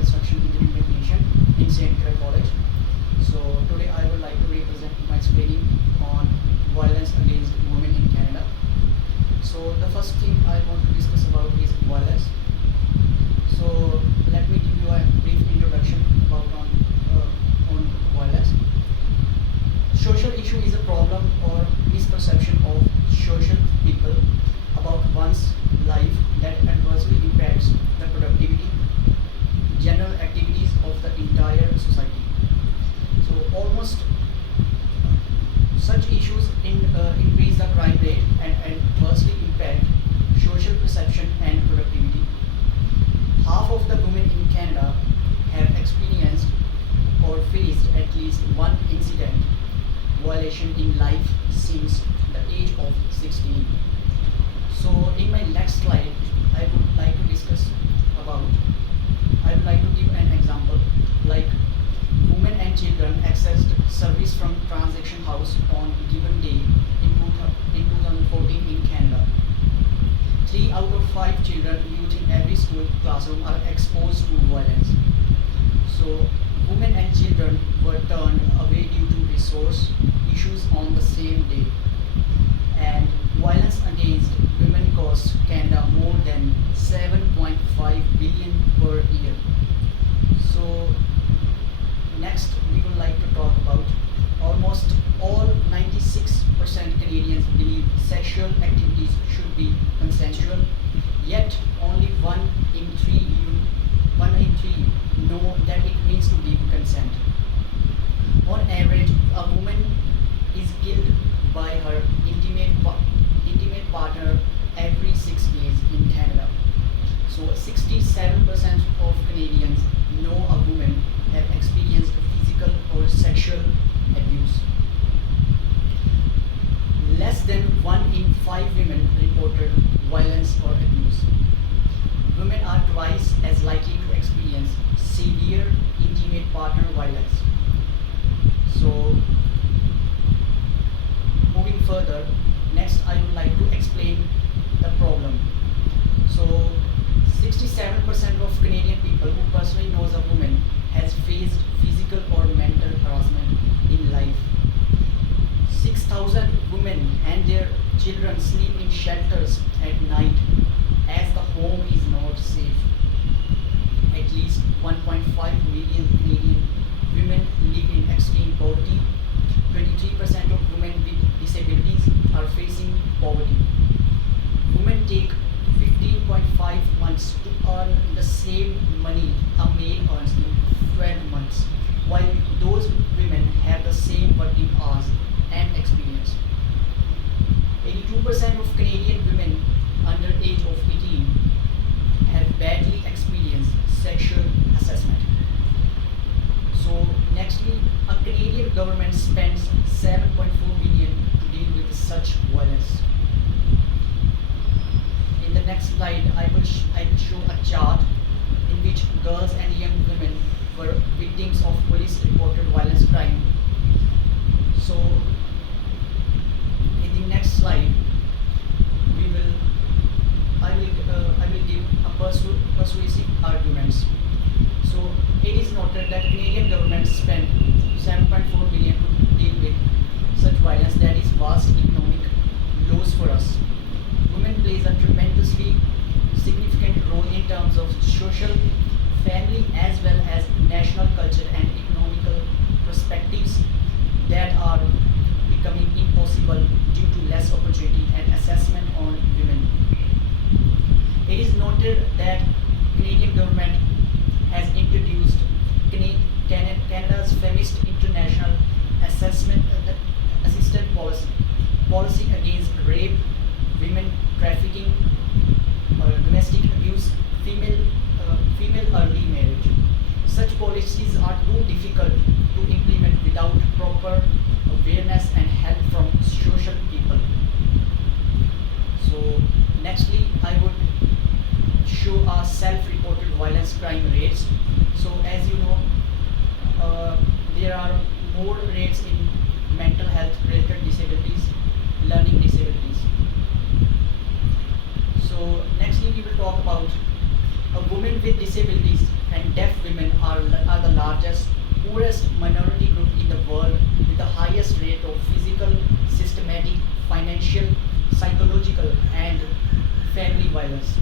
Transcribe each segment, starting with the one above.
Construction Engineering Technician in St. Clair College. So today I would like to represent my explaining on violence against women in Canada. So the first thing I want to discuss about is violence. So let me give you a brief introduction about on violence. Social issue is a problem or misperception of social people about one's life that adversely impacts the productivity, general activities of the entire society. So almost such issues increase the crime rate and adversely impact social perception and productivity. Half of the women in Canada have experienced or faced at least one incident violation in life since the age of 16. So in my next slide, I would like to discuss about, I would like to give an example like women and children accessed service from Transaction House on given day in 2014 in Canada. 3 out of 5 children used in every school classroom are exposed to violence. So women and children were turned away due to resource issues on the same day. And violence against women costs Canada more than 7.5 billion per year. So next we would like to talk about almost all 96% Canadians believe sexual activities should be consensual, yet only 1 in 3 know that it means to give consent. On average, a woman is killed by her intimate partner every 6 days in Canada. So 67% of Canadians know a woman have experienced physical or sexual abuse. Less than 1 in 5 women reported violence or abuse. Women are twice as likely to experience severe intimate partner violence. So moving further, next I would like to explain the problem. So 67% of Canadian people who personally knows a woman has faced physical or mental harassment in life. 6,000 women and their children sleep in shelters at night as the home is not safe. At least 1.5 million Canadian women live in extreme poverty. 23% of women with disabilities are facing poverty. Women take 15.5 months to earn the same money a male earns in 12 months, while those women have the same working hours and experience. 82% of Canadian women under age of 18 have badly experienced sexual harassment. So nextly, a Canadian government spends 7.4 billion to deal with such violence. In the next slide, I will show a chart in which girls and young women were victims of police-reported violence crime. So in the next slide, I will give a persuasive arguments. So it is noted that Canadian government spent 7.4 billion to deal with such violence that is vast economic loss for us. Women plays a tremendously significant role in terms of social, family as well as national culture and economical perspectives that are becoming impossible due to less opportunity and assessment on women. It is noted that Canadian government has introduced Canada's Feminist International Assessment Assistant Policy against rape, women trafficking, domestic abuse, female early marriage. Such policies are too difficult to implement without proper awareness and help from social people. So nextly, I would show a self-reported violence crime rates. So as you know, there are more rates in mental health related disabilities, learning disabilities. So nextly we will talk about Women with disabilities and deaf women are the largest, poorest minority group in the world with the highest rate of physical, systematic, financial, psychological, and family violence.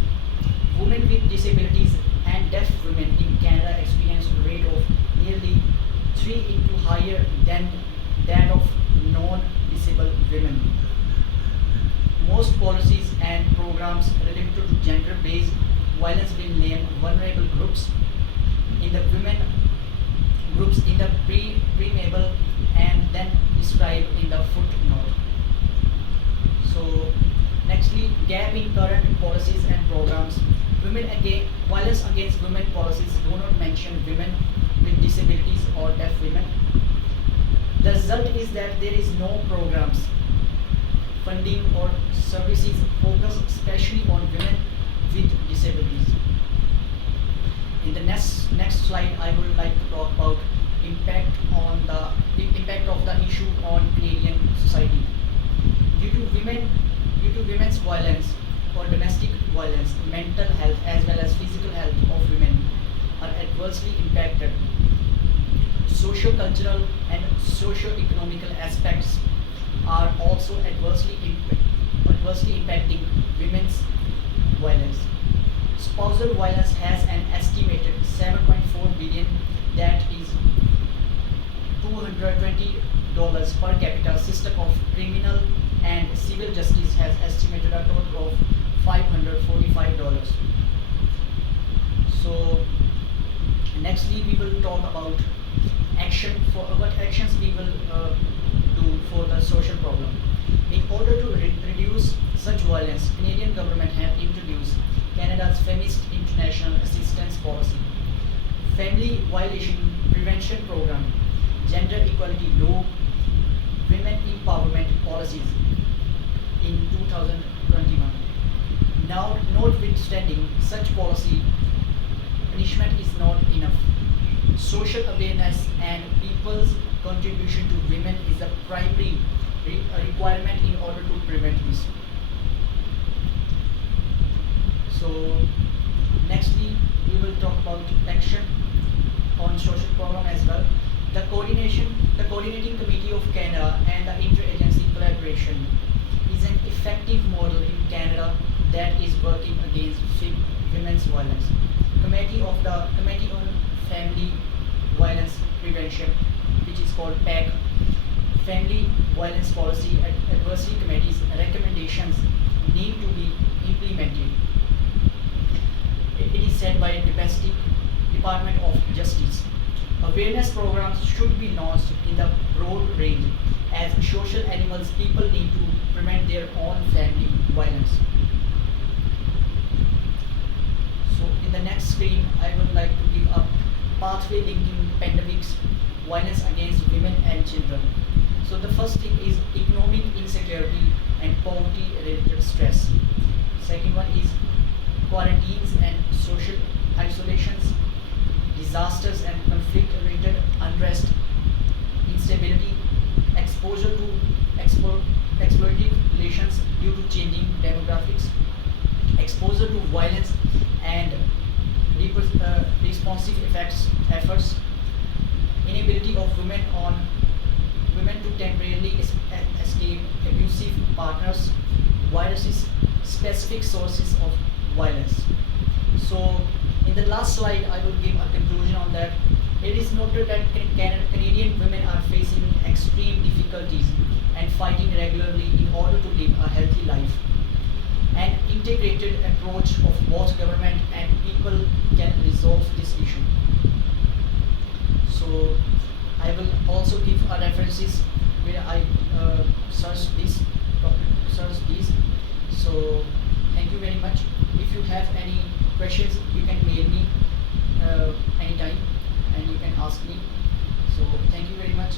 Women with disabilities and deaf women in Canada experience a rate of nearly 3 into higher than that of non-disabled women. Most policies and programs related to gender-based violence will name vulnerable groups in the women groups in the preamble and then described in the footnote. So, nextly, gap in current policies and programs. Violence against women policies do not mention women with disabilities or deaf women. The result is that there is no programs, funding or services focused especially on women with disabilities. In the next slide, I would like to talk about impact of the issue on Canadian society. Due to women, due to women's violence or domestic violence, mental health as well as physical health of women are adversely impacted. Socio-cultural and socio-economical aspects are also adversely impacting women's violence. Spousal violence has an estimated 7.4 billion, that is $220 per capita. System of criminal and civil justice has estimated a total of $545. So nextly we will talk about what actions we will do for the social problem. In order to reduce such violence, Canadian government have introduced Canada's Feminist International Assistance Policy, Family Violation Prevention Program, Gender Equality Law, Women Empowerment Policies in 2021. Now, notwithstanding such policy, punishment is not enough. Social awareness and people's contribution to women is the primary requirement in order to prevent this. So, nextly, we will talk about action on social problem as well. The coordinating committee of Canada and the interagency collaboration is an effective model in Canada that is working against women's violence. Committee on Family Violence Prevention, which is called PAC, Family Violence Policy Advisory Committee's recommendations need to be implemented. It is said by Domestic Department of Justice. Awareness programs should be launched in the broad range. As social animals, people need to prevent their own family violence. So in the next screen, I would like to give a pathway linking pandemics, violence against women and children. So the first thing is economic insecurity and poverty related stress. Second one is quarantines and social isolations, disasters and conflict related unrest, instability, exposure to exploitative relations due to changing demographics, exposure to violence and responsive efforts, inability of women to temporarily escape abusive partners, viruses, specific sources of violence. So in the last slide, I will give a conclusion on that. It is noted that Canadian women are facing extreme difficulties and fighting regularly in order to live a healthy life. An integrated approach of both government and people can resolve this issue. So I will also give references where I search these. So thank you very much. If you have any questions, you can mail me anytime and you can ask me. So thank you very much.